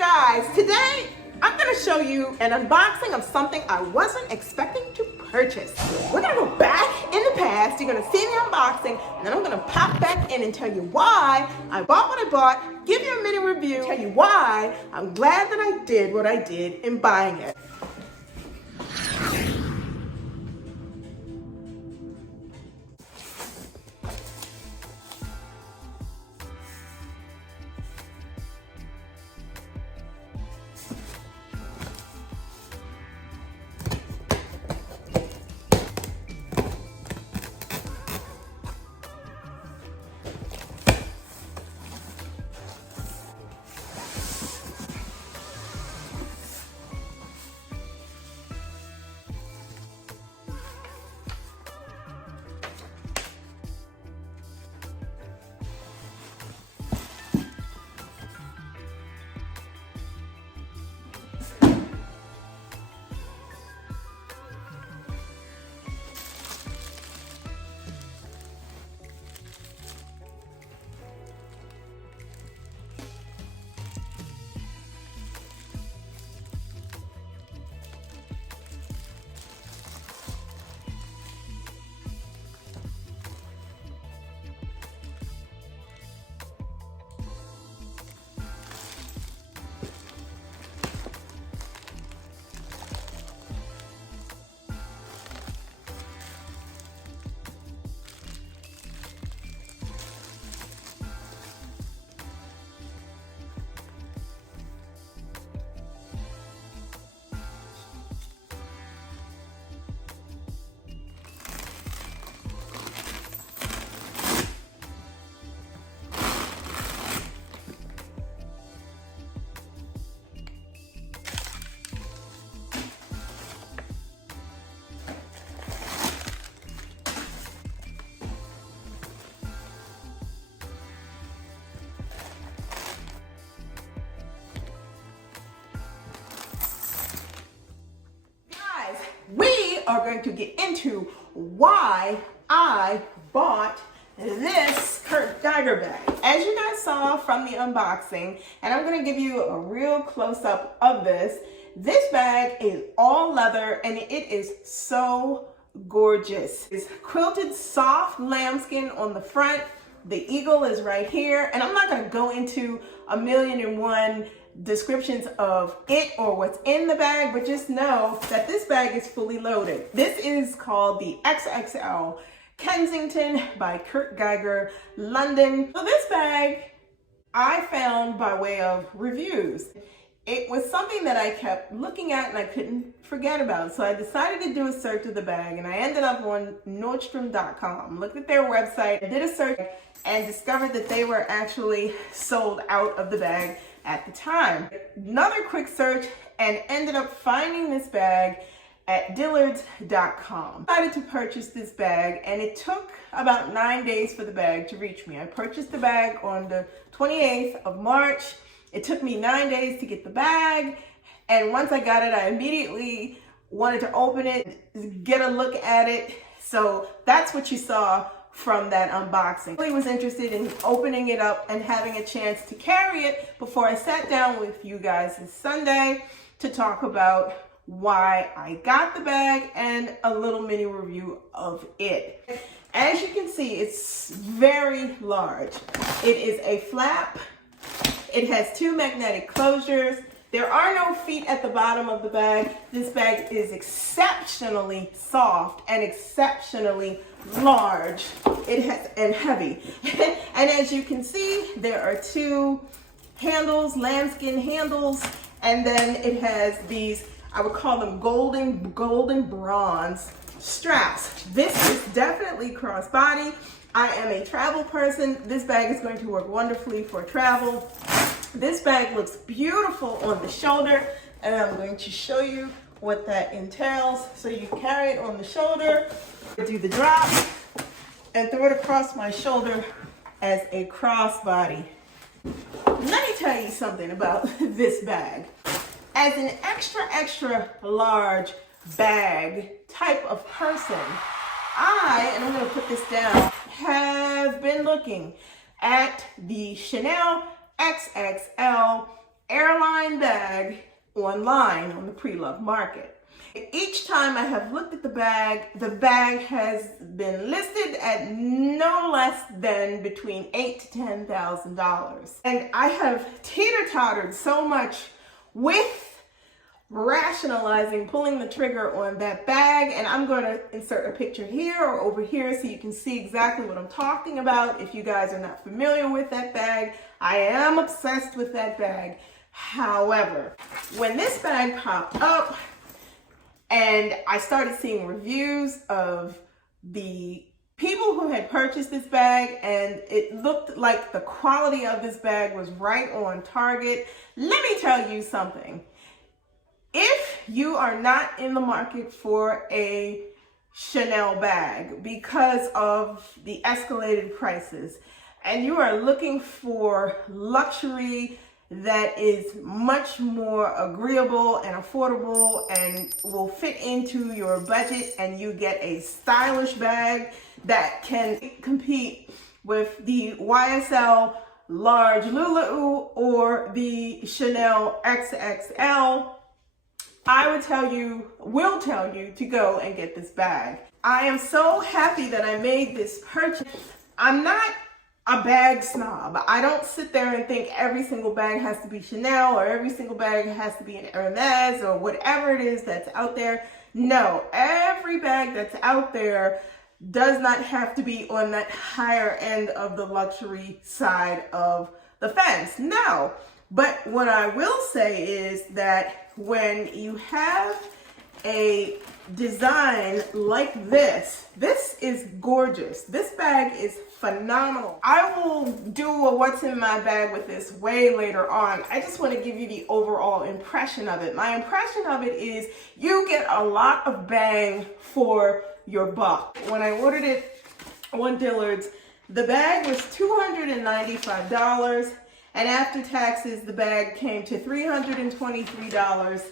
guys, today I'm going to show you an unboxing of something I wasn't expecting to purchase. We're going to go back in the past, you're going to see the unboxing, and then I'm going to pop back in and tell you why I bought what I bought, give you a mini review, tell you why I'm glad that I did what I did in buying it. We are going to get into why I bought this Kurt Geiger bag. As you guys saw from the unboxing, and I'm going to give you a real close-up of this, this bag is all leather and it is so gorgeous. It's quilted soft lambskin on the front. The eagle is right here, and I'm not going to go into 1,000,001 descriptions of it or what's in the bag, but just know that this bag is fully loaded. This is called the XXL Kensington by Kurt Geiger, London. So this bag I found by way of reviews. It was something that I kept looking at and I couldn't forget about. So I decided to do a search of the bag, and I ended up on Nordstrom.com, looked at their website, did a search, and discovered that they were actually sold out of the bag at the time. Another quick search and ended up finding this bag at Dillards.com. I decided to purchase this bag, and it took about 9 days for the bag to reach me. I purchased the bag on the 28th of March. It took me 9 days to get the bag, and once I got it, I immediately wanted to open it, get a look at it. So that's what you saw from that unboxing. I really was interested in opening it up and having a chance to carry it before I sat down with you guys this Sunday to talk about why I got the bag and a little mini review of it. As you can see, it's very large. It is a flap. It has two magnetic closures. There are no feet at the bottom of the bag. This bag is exceptionally soft and exceptionally large. It has and heavy. And as you can see, there are two handles, lambskin handles, and then it has these, I would call them golden bronze straps. This is definitely crossbody. I am a travel person. This bag is going to work wonderfully for travel. This bag looks beautiful on the shoulder, and I'm going to show you what that entails. So you carry it on the shoulder, do the drop, and throw it across my shoulder as a crossbody. Let me tell you something about this bag. As an extra large bag type of person, and I'm going to put this down, have been looking at the Chanel XXL airline bag online on the pre-loved market. Each time I have looked at the bag has been listed at no less than between $8,000 to $10,000. And I have teeter-tottered so much with rationalizing pulling the trigger on that bag, and I'm going to insert a picture here or over here so you can see exactly what I'm talking about. If you guys are not familiar with that bag, I am obsessed with that bag. However, when this bag popped up and I started seeing reviews of the people who had purchased this bag, and it looked like the quality of this bag was right on target, let me tell you something. If you are not in the market for a Chanel bag because of the escalated prices, and you are looking for luxury that is much more agreeable and affordable and will fit into your budget, and you get a stylish bag that can compete with the YSL large Lulu or the Chanel XXL, I will tell you to go and get this bag. I am so happy that I made this purchase. I'm not a bag snob. I don't sit there and think every single bag has to be Chanel or every single bag has to be an Hermes or whatever it is that's out there. No, every bag that's out there does not have to be on that higher end of the luxury side of the fence. No. But what I will say is that when you have a design like this is gorgeous. This bag is phenomenal. I will do a what's in my bag with this way later on. I just want to give you the overall impression of it. My impression of it is you get a lot of bang for your buck. When I ordered it on Dillard's, the bag was $295. And after taxes, the bag came to $323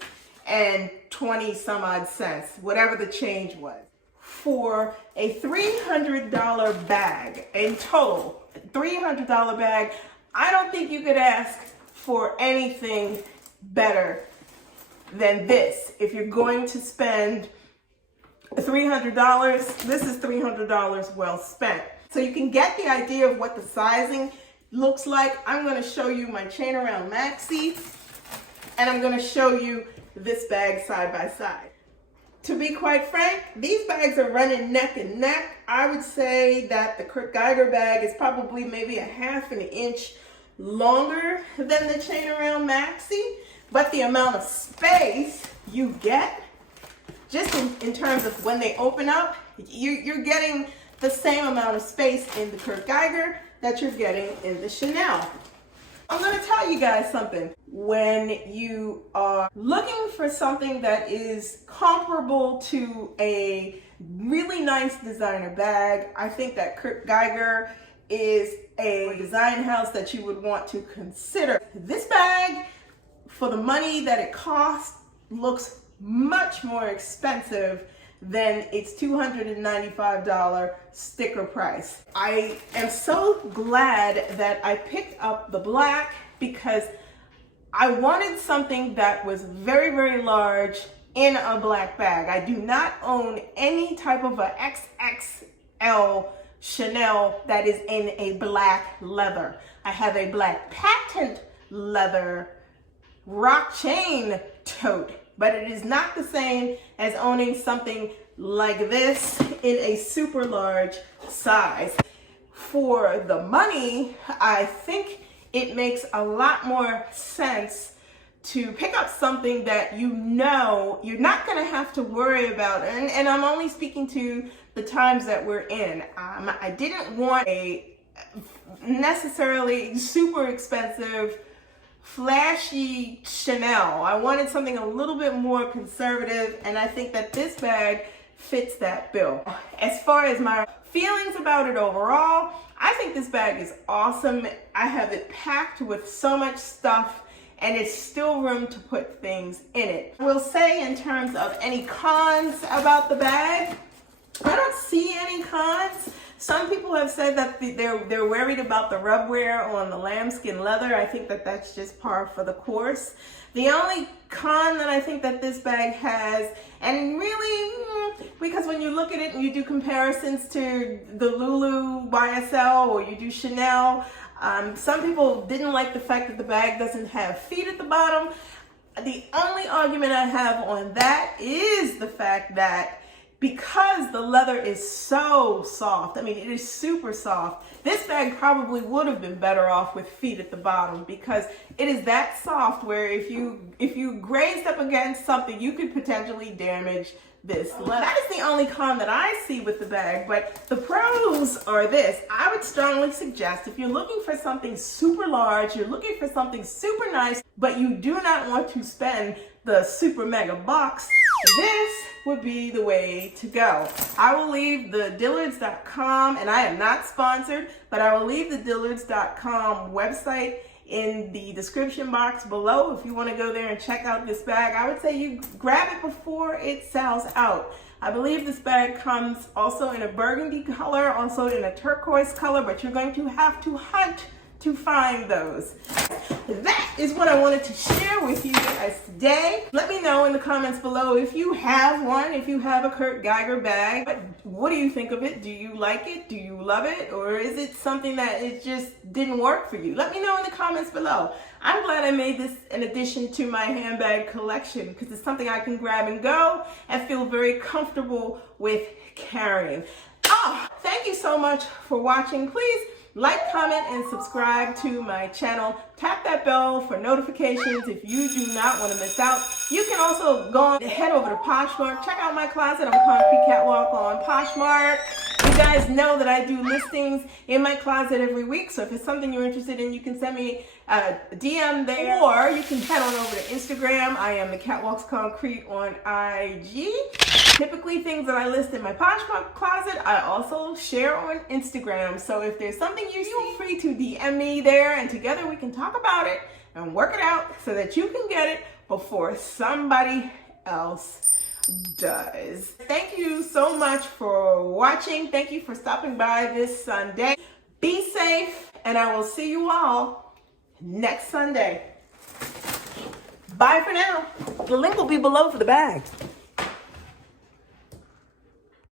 and 20 some odd cents, whatever the change was. For a $300 bag, in total, $300 bag, I don't think you could ask for anything better than this. If you're going to spend $300, this is $300 well spent. So you can get the idea of what the sizing looks like. I'm going to show you my chain around Maxi, and I'm going to show you this bag side by side. To be quite frank, these bags are running neck and neck. I would say that the Kurt Geiger bag is probably maybe a ½ an inch longer than the chain around Maxi, but the amount of space you get, just in terms of when they open up, you're getting the same amount of space in the Kurt Geiger that you're getting in the Chanel. I'm going to tell you guys something. When you are looking for something that is comparable to a really nice designer bag, I think that Kurt Geiger is a design house that you would want to consider. This bag, for the money that it costs, looks much more expensive than its $295 sticker price. I am so glad that I picked up the black because I wanted something that was very, very large in a black bag. I do not own any type of a XXL Chanel that is in a black leather. I have a black patent leather rock chain tote, but it is not the same as owning something like this in a super large size. For the money, I think it makes a lot more sense to pick up something that you know you're not going to have to worry about. And I'm only speaking to the times that we're in. I didn't want a necessarily super expensive flashy Chanel. I wanted something a little bit more conservative, and I think that this bag fits that bill. As far as my feelings about it overall, I think this bag is awesome. I have it packed with so much stuff, and it's still room to put things in it. I will say, in terms of any cons about the bag, I don't see any cons. Some people have said that they're worried about the rub wear on the lambskin leather. I think that that's just par for the course. The only con that I think that this bag has, and really, because when you look at it and you do comparisons to the Lulu YSL or you do Chanel, some people didn't like the fact that the bag doesn't have feet at the bottom. The only argument I have on that is the fact that because the leather is so soft, I mean, it is super soft, this bag probably would have been better off with feet at the bottom, because it is that soft where if you grazed up against something, you could potentially damage this leather. That is the only con that I see with the bag, but the pros are this. I would strongly suggest, if you're looking for something super large, you're looking for something super nice, but you do not want to spend the super mega bucks, this would be the way to go. I will leave the dillards.com, and I am not sponsored, but I will leave the dillards.com website in the description box below if you want to go there and check out this bag. I would say you grab it before it sells out. I believe this bag comes also in a burgundy color, also in a turquoise color, but you're going to have to hunt to find those. That is what I wanted to share with you guys today. Let me know in the comments below if you have one, if you have a Kurt Geiger bag. What do you think of it? Do you like it? Do you love it? Or is it something that it just didn't work for you? Let me know in the comments below. I'm glad I made this an addition to my handbag collection because it's something I can grab and go and feel very comfortable with carrying. Thank you so much for watching. Please like, comment, and subscribe to my channel. Tap that bell for notifications if you do not want to miss out. You can also go on, head over to Poshmark. Check out my closet on Concrete Catwalk on Poshmark. You guys know that I do listings in my closet every week, so if it's something you're interested in, you can send me a DM there, or you can head on over to Instagram. I am the Catwalks Concrete on IG. Typically, things that I list in my Poshmark closet, I also share on Instagram. So if there's something you see, feel free to DM me there, and together we can talk about it and work it out so that you can get it before somebody else does. Thank you so much for watching. Thank you for stopping by this Sunday. Be safe, and I will see you all next Sunday. Bye for now. The link will be below for the bag.